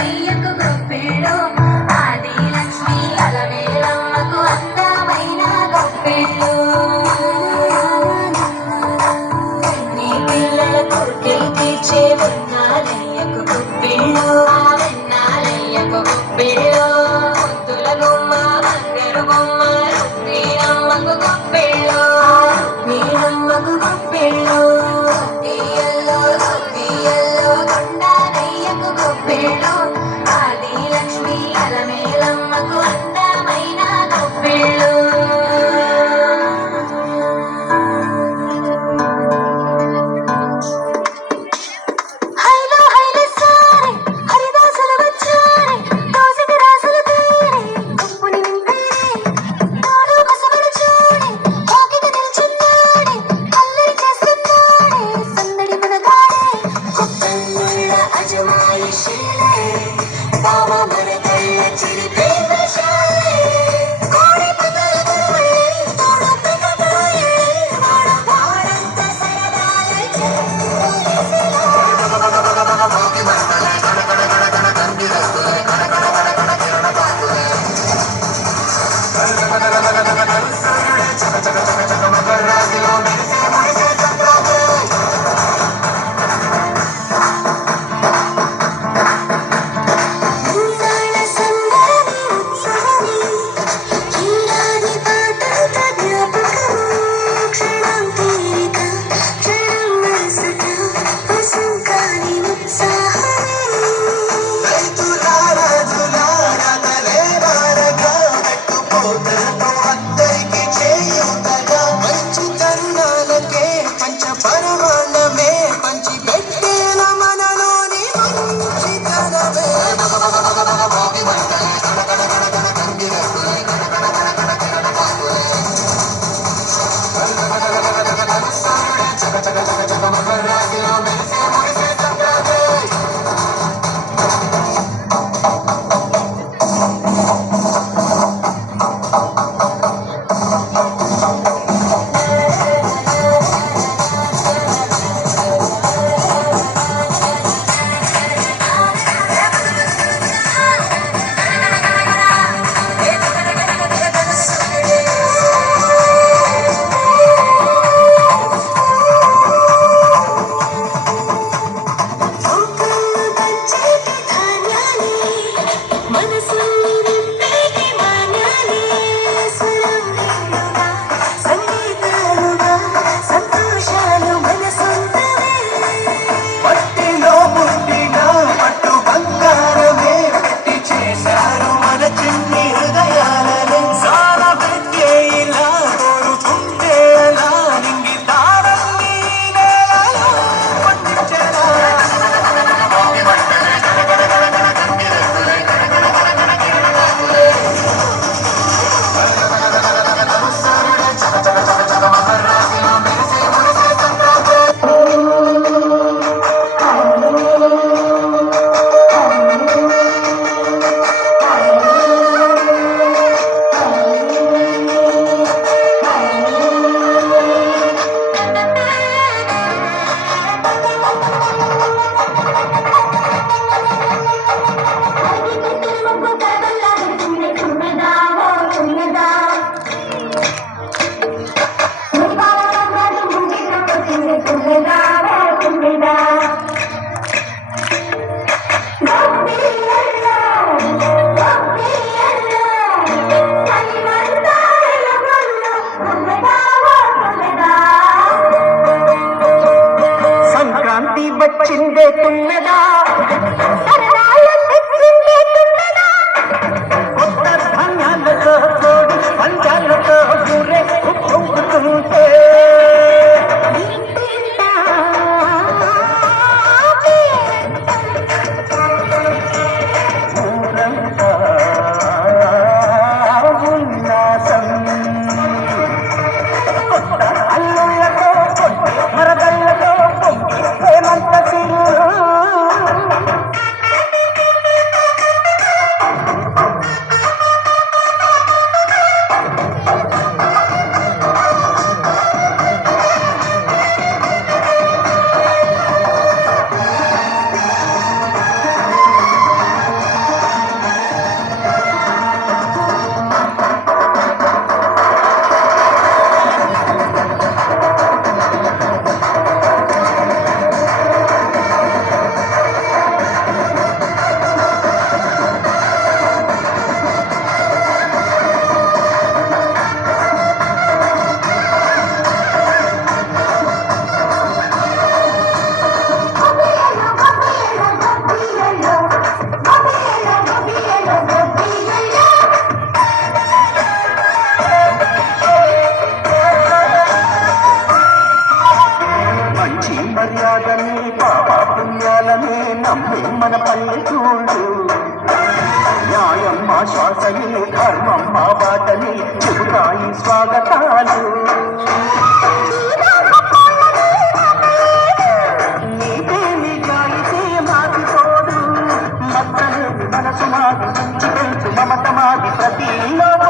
నెయ్యకు గొప్పెళ్ళు ఆది లక్ష్మి అలమేలమ్మకు అందమైన గొప్పెళ్ళు నీ పిల్లల కోర్కెలు తీర్చే ఉన్నాలయ్యకు గొప్పెళ్ళు ఆ వెన్నాలయ్యకు గొప్పెళ్ళు ముద్దుల గుమ్మ బంగారు బొమ్మ రుక్మిణమ్మకు గొప్పెళ్ళు రుక్మిణమ్మకు గొప్పెళ్ళు గొప్పెళ్ళు ఆది లక్ష్మి అలమేలమ్మకు అందమైన గొప్పెళ్ళు హైలో హైలే సారే హరిదాసులు వచ్చారే దోసిటి రాసులు తేరే గుంపుని నింపేరే నాడు కసబడు చూడే కాకిట నిల్చున్నాడే అల్లరి చేస్తున్నాడే సందడి మనగాడే గొప్పెళ్ళ అజమాయిషీలే బావ మన కళ్ళ చిరిపే వేషాలే కోడి పగల గురువే తోడు పెద్దదాయే వాడ వాడంత సరదాలే ఉన్నాళ్ళ సందడి ఉత్సవమే ఈనాటి పాటంత జ్ఞాపకము క్షణం తీరిక క్షణం మనసుక వశం కాని ఉత్సాహమే మంచి తరుణాలకే పంచపరమాణమే పంచి పెట్టేల మనలోని మంచితనమే ఒక్కళ్ళు పంచేటి ధార న్యాయం మా శ్వాసని ధర్మం మా బాటని చెబుతాయి స్వాగతాలు. నీకే నిజాయితీ మాది తోడు, మత్తలేని మనసు మాది, మంచి తెలుసు మమత మాది, ప్రతి లోపల